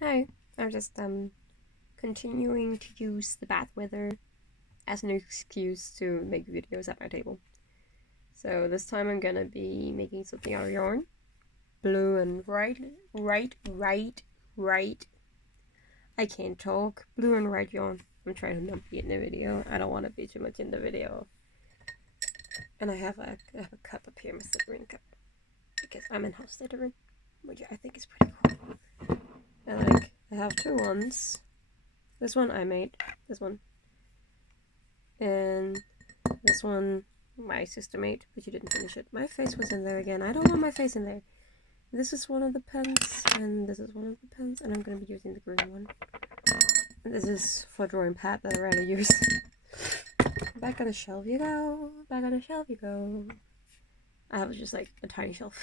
Hi, I'm just continuing to use the bad weather as an excuse to make videos at my table. So this time I'm gonna be making something out of yarn. Blue and right. I can't talk. Blue and white yarn. I'm trying to not be in the video. I don't want to be too much in the video. And I have a cup up here, Mr. Green cup, because I'm in house littering, which I think is pretty cool. I have two ones. This one I made. This one. And this one my sister made, but she didn't finish it. My face was in there again. I don't want my face in there. This is one of the pens, and this is one of the pens, and I'm going to be using the green one. And this is for drawing pad that I rather use. Back on the shelf you go. Back on the shelf you go. I have just like a tiny shelf.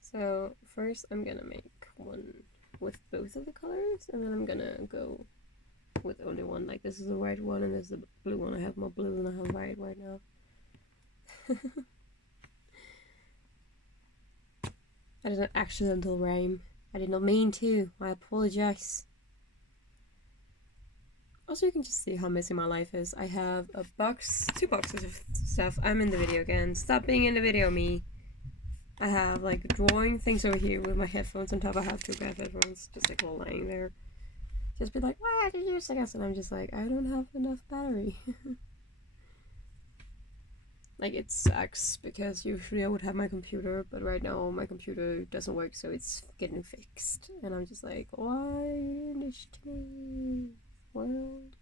So first I'm going to make one with both of the colors, and then I'm going to go with only one. Like this is the white one and this is the blue one. I have more blue than I have white right now. That is an accidental rhyme. I did not mean to. I apologize. Also, you can just see how messy my life is. I have a box, 2 boxes of stuff. I'm in the video again. Stop being in the video, me. I have like drawing things over here with my headphones on top. I have 2 bad headphones just like all lying there. Just be like, why are you using us? And I'm just like, I don't have enough battery. Like, it sucks because usually I would have my computer, but right now my computer doesn't work, so it's getting fixed. And I'm just like, why this to me, world?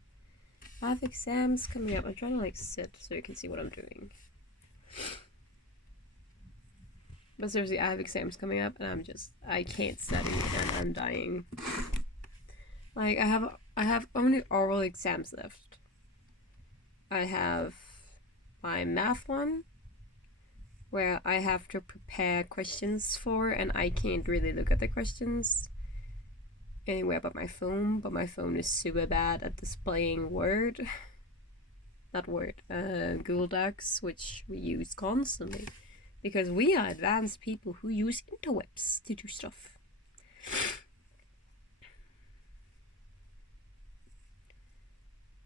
I have exams coming up. I'm trying to like sit so you can see what I'm doing. But seriously, I have exams coming up, and I can't study, and I'm dying. Like, I have only oral exams left. I have my math one, where I have to prepare questions for, and I can't really look at the questions anywhere but my phone is super bad at displaying Word. Not Word, Google Docs, which we use constantly. Because we are advanced people who use interwebs to do stuff.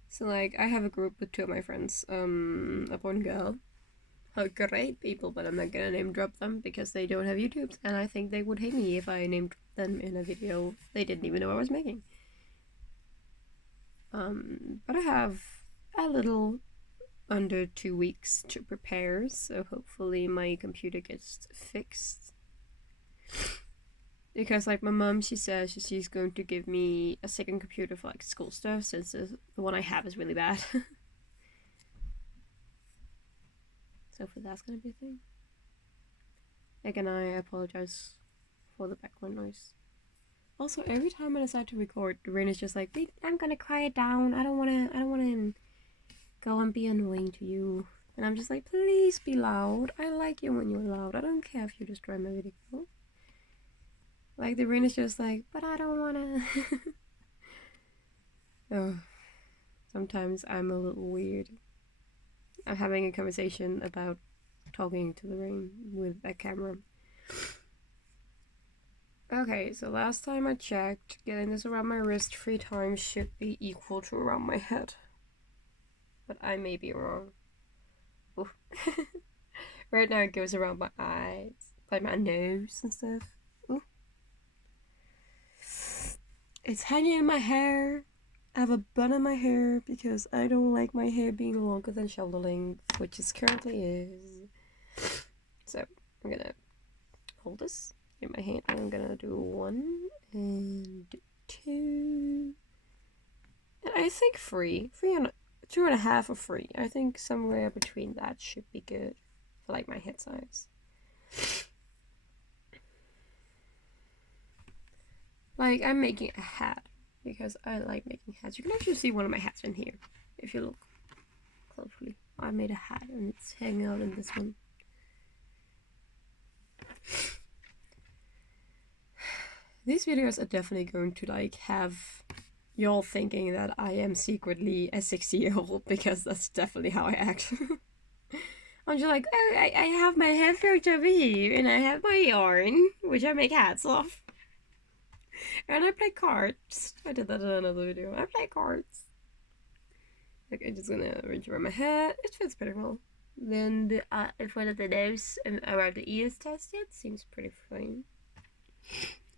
So, like, I have a group with 2 of my friends, a boy and girl. Great people, but I'm not gonna name drop them because they don't have YouTubes, and I think they would hate me if I named them in a video they didn't even know I was making. But I have a little under 2 weeks to prepare, so hopefully my computer gets fixed. Because like my mom, she says she's going to give me a second computer for like school stuff since the one I have is really bad. So for that's gonna be a thing. Again, I apologize for the background noise. Also, every time I decide to record, the rain is just like, wait, I'm gonna quiet down. I don't wanna go and be annoying to you. And I'm just like, please be loud. I like you when you're loud. I don't care if you destroy my video. Like, the rain is just like, but I don't wanna. Oh, sometimes I'm a little weird. I'm having a conversation about talking to the rain with a camera. Okay, so last time I checked, getting this around my wrist 3 times should be equal to around my head. But I may be wrong. Right now it goes around my eyes, like my nose and stuff. Ooh. It's hanging in my hair. I have a bun in my hair because I don't like my hair being longer than shoulder length, which it currently is. So I'm gonna hold this in my hand and I'm gonna do 1 and 2 and I think 3 and 2.5 or 3. I think somewhere between that should be good for like my head size. Like, I'm making a hat because I like making hats. You can actually see one of my hats in here if you look closely. I made a hat and it's hanging out in this one. These videos are definitely going to like have y'all thinking that I am secretly a 60-year-old because that's definitely how I act. I'm just like, oh, I have my headphones over here, and I have my yarn, which I make hats off. And I play cards. I did that in another video. I play cards. Okay, I'm just gonna arrange around my head. It fits pretty well. Then the in front of the nose and around the ears tested. Seems pretty fine.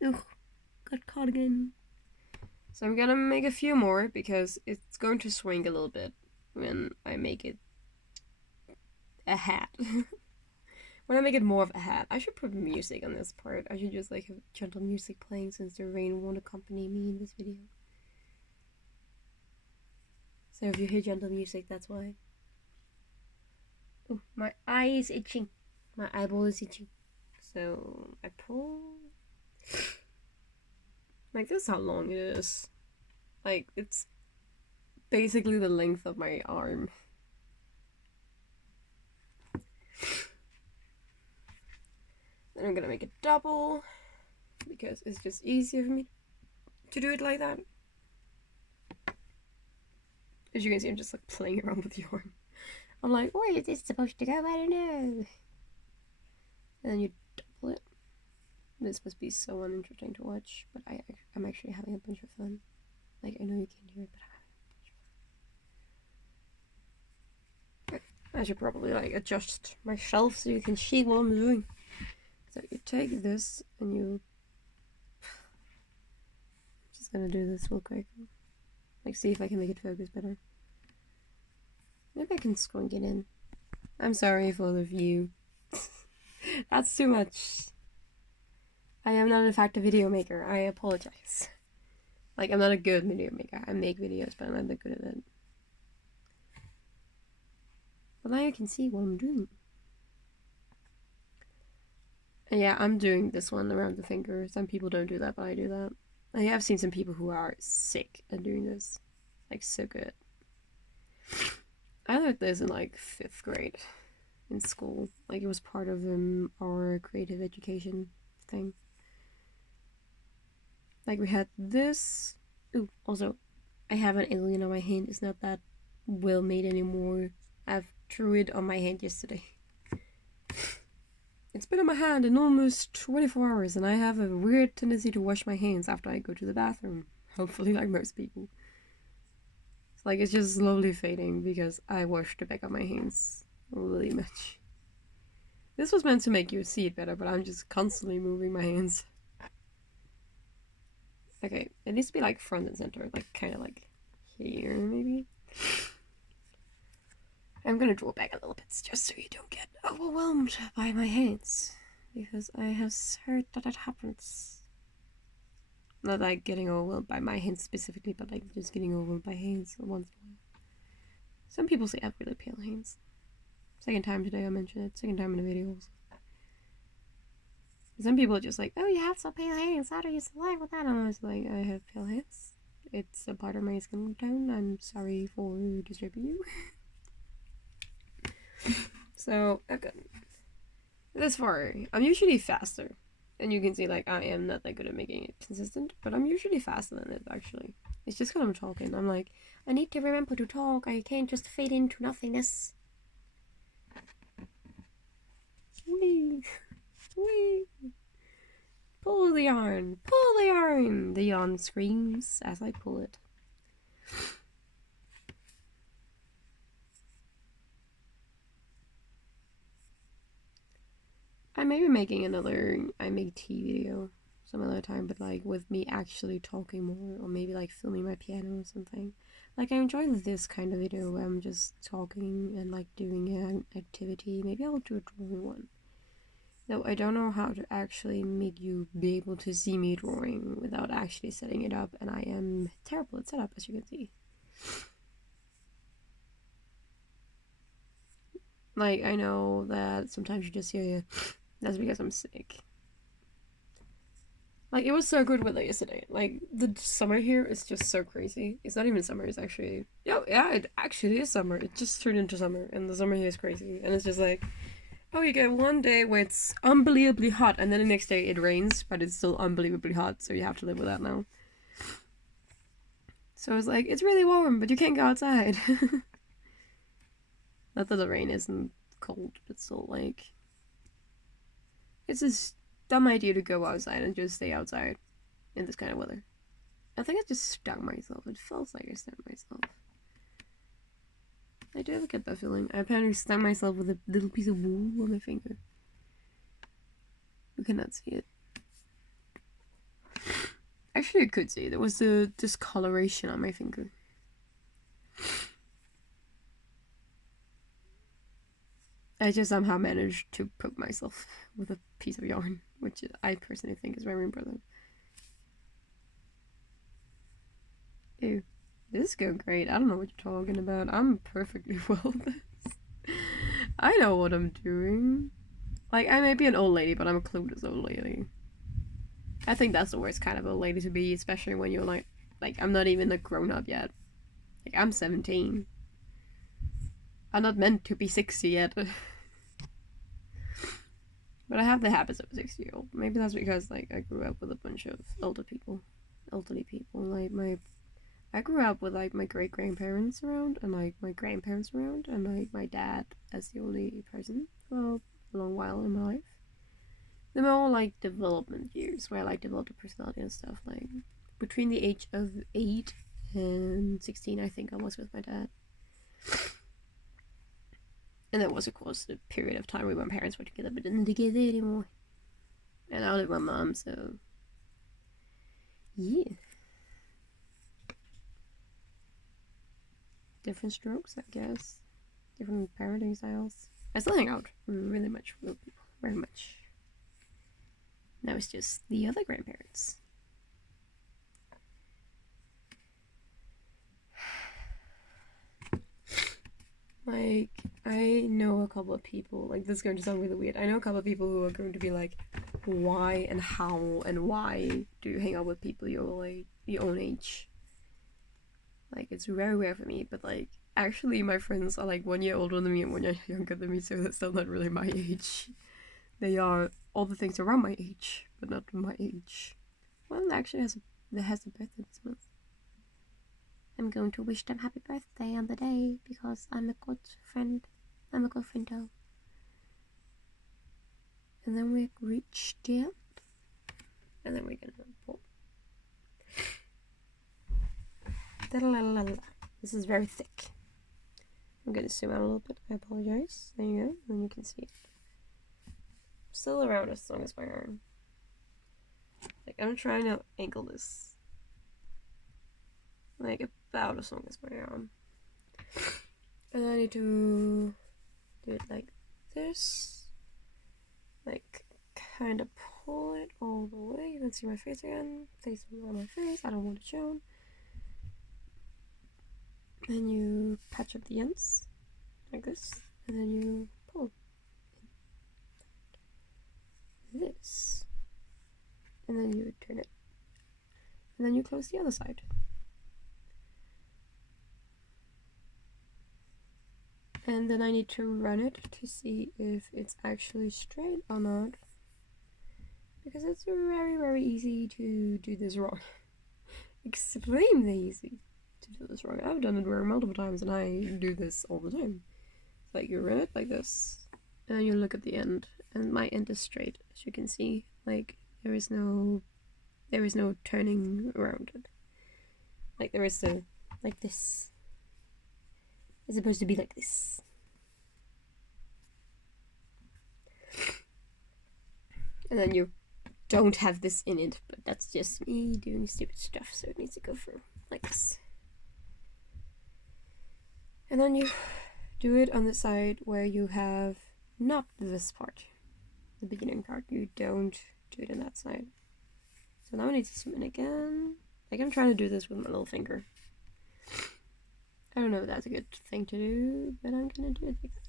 Ugh, got caught again. So I'm gonna make a few more because it's going to swing a little bit when I make it a hat. When I make it more of a hat, I should put music on this part. I should just like have gentle music playing since the rain won't accompany me in this video. So if you hear gentle music, that's why. Oh, my eye is itching. My eyeball is itching. So I pull. Like, this is how long it is. Like, it's basically the length of my arm. Then I'm gonna make it double because it's just easier for me to do it like that. As you can see, I'm just like playing around with the arm. I'm like, where is this supposed to go? I don't know. And then you double it. This must be so uninteresting to watch, but I'm actually having a bunch of fun. Like, I know you can't hear it, but I'm having a bunch of fun. I should probably like adjust my shelf so you can see what I'm doing. So you take this and you just gonna do this real quick. Like, see if I can make it focus better. Maybe I can squink it in. I'm sorry for the view. That's too much. I am not in fact a video maker. I apologize. Like, I'm not a good video maker. I make videos, but I'm not that good at it. But now you can see what I'm doing. And yeah, I'm doing this one around the finger. Some people don't do that, but I do that. I have seen some people who are sick at doing this. Like, so good. I learned this in like 5th grade in school. Like, it was part of our creative education thing. Like, we had this. Ooh, also, I have an alien on my hand. It's not that well made anymore. I've drew it on my hand yesterday. It's been on my hand in almost 24 hours, and I have a weird tendency to wash my hands after I go to the bathroom. Hopefully, like most people. It's like, it's just slowly fading because I wash the back of my hands really much. This was meant to make you see it better, but I'm just constantly moving my hands. Okay, it needs to be like front and center, like kind of like here, maybe. I'm gonna draw back a little bit just so you don't get overwhelmed by my hands, because I have heard that it happens. Not like getting overwhelmed by my hands specifically, but like just getting overwhelmed by hands once in a while. Some people say I have really pale hands. Second time today I mentioned it. Second time in the video also. Some people are just like, oh, you have so pale hands. How do you survive with that? And I was like, I have pale hands. It's a part of my skin tone. I'm sorry for disturbing you. So, okay. This far, I'm usually faster. And you can see, like, I am not that good at making it consistent, but I'm usually faster than it, actually. It's just because I'm talking. I'm like, I need to remember to talk. I can't just fade into nothingness. Whee! Whee! Pull the yarn! Pull the yarn! The yarn screams as I pull it. I may be making another I make tea video some other time, but like with me actually talking more, or maybe like filming my piano or something. Like, I enjoy this kind of video where I'm just talking and like doing an activity. Maybe I'll do a drawing one. Though I don't know how to actually make you be able to see me drawing without actually setting it up, and I am terrible at setup, as you can see. Like, I know that sometimes you just hear, that's because I'm sick. Like, it was so good weather yesterday. Like, the summer here is just so crazy. It's not even summer, it's actually... yeah, it actually is summer. It just turned into summer, and the summer here is crazy. And it's just like, oh, you get one day where it's unbelievably hot, and then the next day it rains, but it's still unbelievably hot, so you have to live with that now. So it's like, it's really warm, but you can't go outside. Not that the rain isn't cold, but still, like, it's a dumb idea to go outside and just stay outside in this kind of weather. I think I just stung myself. It feels like I stung myself. I do ever get that feeling. I apparently stung myself with a little piece of wool on my finger. You cannot see it. Actually, I could see it. There was a discoloration on my finger. I just somehow managed to poke myself with a piece of yarn, which I personally think is very impressive. Ew. This is going great. I don't know what you're talking about. I'm perfectly well at this. I know what I'm doing. Like, I may be an old lady, but I'm a clueless old lady. I think that's the worst kind of old lady to be, especially when you're like I'm not even a grown-up yet. Like, I'm 17. I'm not meant to be 60 yet. But I have the habits of a 60-year-old. Maybe that's because, like, I grew up with a bunch of elderly people. Like, I grew up with, like, my great-grandparents around, and, like, my grandparents around, and, like, my dad as the only person for a long while in my life. They're all, like, development years, where I, like, developed a personality and stuff, like, between the age of 8 and 16, I think I was with my dad. And that was, of course, the period of time where my parents were together, but didn't together anymore. And I live with my mom, so... yeah. Different strokes, I guess. Different parenting styles. I still hang out really much with people. Very much. Now it's just the other grandparents. Like, I know a couple of people, like, this is going to sound really weird. I know a couple of people who are going to be like, why and how and why do you hang out with people your own age? Like, it's very rare for me, but, like, actually my friends are, like, 1 year older than me and 1 year younger than me, so that's still not really my age. They are all the things around my age, but not my age. One actually has a birthday this month. I'm going to wish them happy birthday on the day because I'm a good friend. I'm a good friend though. And then we reach the end. And then we're gonna pull. This is very thick. I'm gonna zoom out a little bit. I apologize. There you go. And you can see it. Still around as long as my arm. Like, I'm trying to angle this. Like, about as long as my arm. And I need to do it like this. Like, kind of pull it all the way. You can see my face again. Face on my face. I don't want it shown. Then you patch up the ends. Like this. And then you pull. This. And then you turn it. And then you close the other side. And then I need to run it to see if it's actually straight or not. Because it's very, very easy to do this wrong. Extremely easy to do this wrong. I've done it wrong multiple times and I do this all the time. Like, you run it like this, and then you look at the end, and my end is straight, as you can see. Like, there is no turning around it. Like, there is like this. It's supposed to be like this. And then you don't have this in it, but that's just me doing stupid stuff, so it needs to go through like this. And then you do it on the side where you have not this part, the beginning part. You don't do it on that side. So now I need to zoom in again. Like, I'm trying to do this with my little finger. I don't know if that's a good thing to do, but I'm gonna do it like that.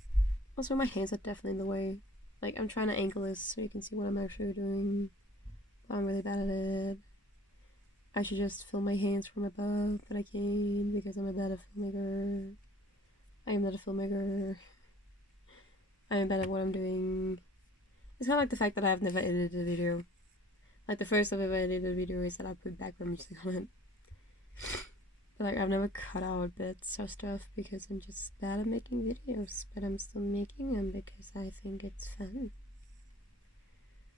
Also, my hands are definitely in the way. Like, I'm trying to angle this so you can see what I'm actually doing. But I'm really bad at it. I should just film my hands from above, but I can't because I'm a bad filmmaker. I am not a filmmaker. I am bad at what I'm doing. It's kind of like the fact that I have never edited a video. Like, the first time I've ever edited a video is that I put background music on it. But like I've never cut out bits or stuff because I'm just bad at making videos, but I'm still making them because I think it's fun.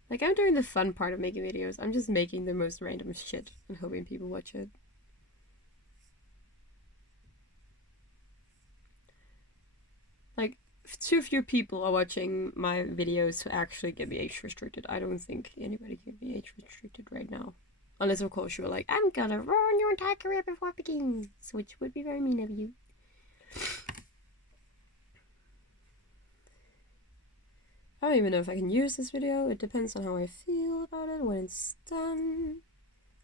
Like I'm doing the fun part of making videos. I'm just making the most random shit and hoping people watch it. Like too few people are watching my videos to actually get me age restricted. I don't think anybody can be age restricted right now. Unless of course you're like, I'm gonna ruin your entire career before it begins, which would be very mean of you. I don't even know if I can use this video. It depends on how I feel about it when it's done.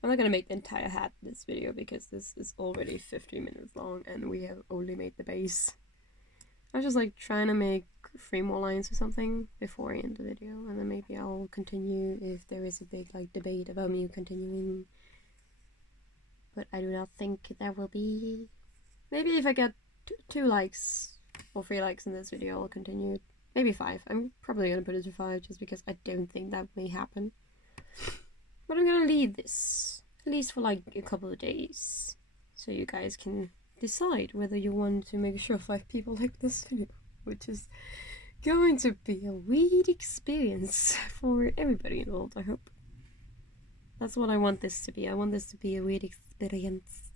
I'm not gonna make the entire hat this video because this is already 15 minutes long and we have only made the base. I was just like trying to make 3 more lines or something before I end the video, and then maybe I'll continue if there is a big like debate about me continuing. But I do not think there will be. Maybe if I get 2 likes or 3 likes in this video, I'll continue. Maybe 5. I'm probably gonna put it to 5 just because I don't think that may happen. But I'm gonna leave this at least for like a couple of days so you guys can decide whether you want to make sure 5 people like this video, which is going to be a weird experience for everybody involved, I hope. That's what I want this to be. I want this to be a weird experience.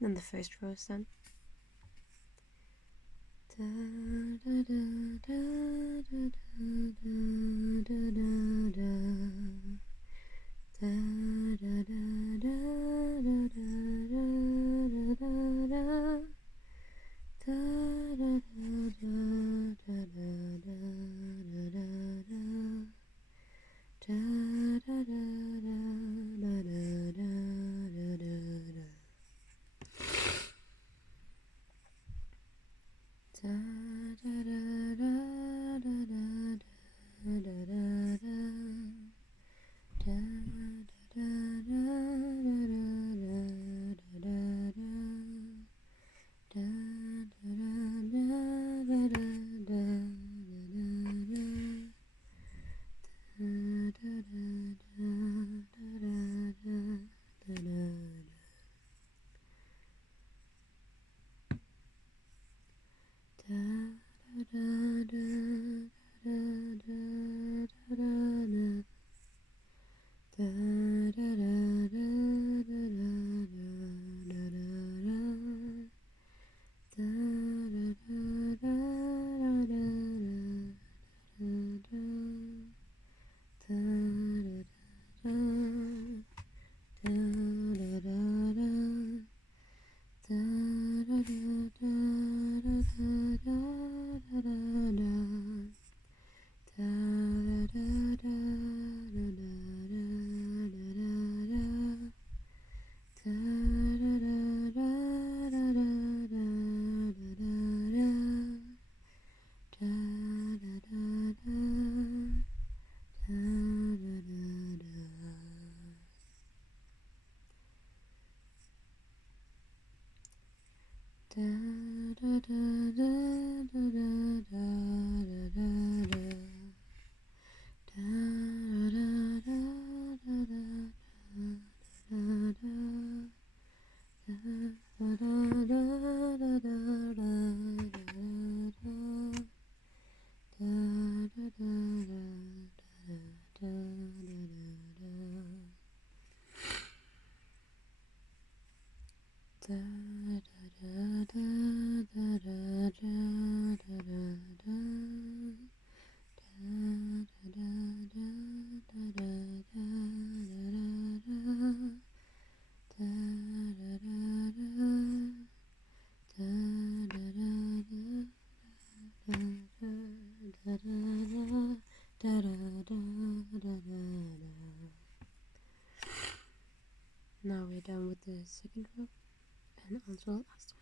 Then the first verse then. Now we're done with the second row and on to the last one.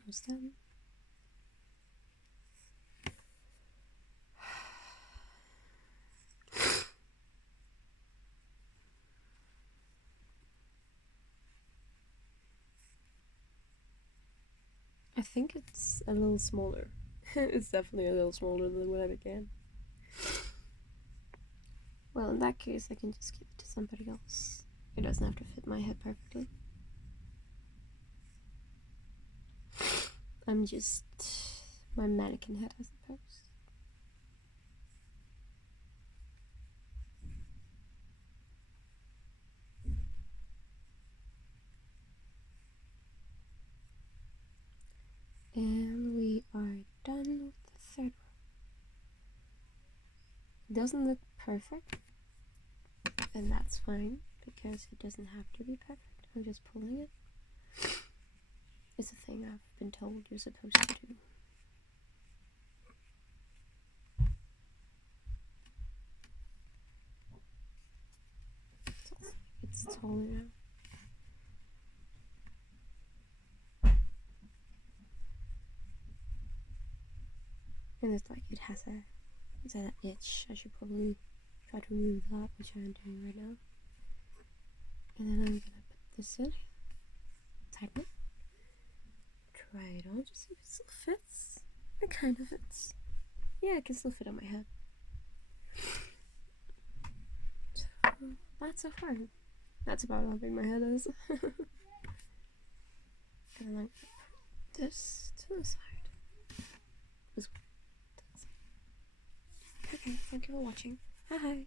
Almost done. I think it's a little smaller. It's definitely a little smaller than what I began. Well, in that case, I can just give it to somebody else. It doesn't have to fit my head perfectly. I'm just my mannequin head, I suppose. And we are done with the third row. It doesn't look perfect, and that's fine, because it doesn't have to be perfect. I'm just pulling it. It's a thing I've been told you're supposed to do. It's taller now. And it's like it has a Is that an itch? I should probably try to remove that, which I'm doing right now. And then I'm gonna put this in, tighten it, try it on, just see if it still fits. It kind of fits. Yeah, it can still fit on my head. So, that's so far. That's about how big my head is. And like this to the side. This to the side. Okay, thank you for watching. Bye.